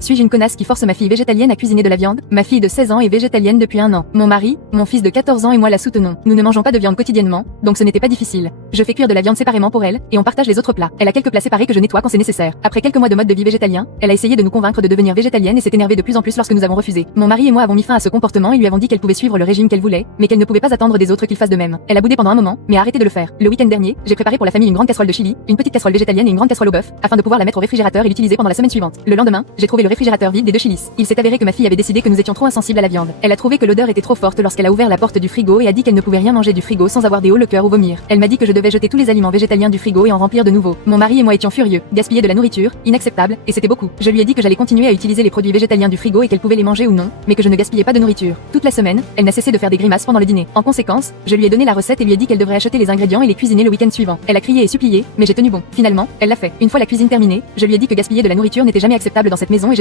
Suis-je une connasse qui force ma fille végétalienne à cuisiner de la viande? Ma fille de 16 ans est végétalienne depuis 1 an. Mon mari, mon fils de 14 ans et moi la soutenons. Nous ne mangeons pas de viande quotidiennement, donc ce n'était pas difficile. Je fais cuire de la viande séparément pour elle, et on partage les autres plats. Elle a quelques plats séparés que je nettoie quand c'est nécessaire. Après quelques mois de mode de vie végétalien, elle a essayé de nous convaincre de devenir végétalienne et s'est énervée de plus en plus lorsque nous avons refusé. Mon mari et moi avons mis fin à ce comportement et lui avons dit qu'elle pouvait suivre le régime qu'elle voulait, mais qu'elle ne pouvait pas attendre des autres qu'ils fassent de même. Elle a boudé pendant un moment, mais a arrêté de le faire. Le week-end dernier, j'ai préparé pour la famille une grande casserole de chili, une petite casserole végétalienne et une grande casserole au bœuf, afin de pouvoir la mettre au réfrigérateur et l'utiliser pendant la semaine suivante. Le lendemain, j'ai trouvé le réfrigérateur vide des 2 chilis. Il s'est avéré que ma fille avait décidé que nous étions trop insensibles à la viande. Elle a trouvé que l'odeur était trop forte lorsqu'elle a ouvert la porte du frigo et a dit qu'elle ne pouvait rien manger du frigo sans avoir des hauts le cœur ou vomir. Elle m'a dit que je devais jeter tous les aliments végétaliens du frigo et en remplir de nouveaux. Mon mari et moi étions furieux, gaspiller de la nourriture, inacceptable, et c'était beaucoup. Je lui ai dit que j'allais continuer à utiliser les produits végétaliens du frigo et qu'elle pouvait les manger ou non, mais que je ne gaspillais pas de nourriture. Toute la semaine, elle n'a cessé de faire des grimaces pendant le dîner. En conséquence, je lui ai donné la recette et lui ai dit qu'elle devrait acheter les ingrédients et les cuisiner le week-end suivant. Elle a crié et supplié, mais j'ai tenu bon. Finalement, elle l'a fait. Une fois la cuisine terminée, je lui ai dit que gaspiller de la nourriture n'était jamais acceptable dans cette maison et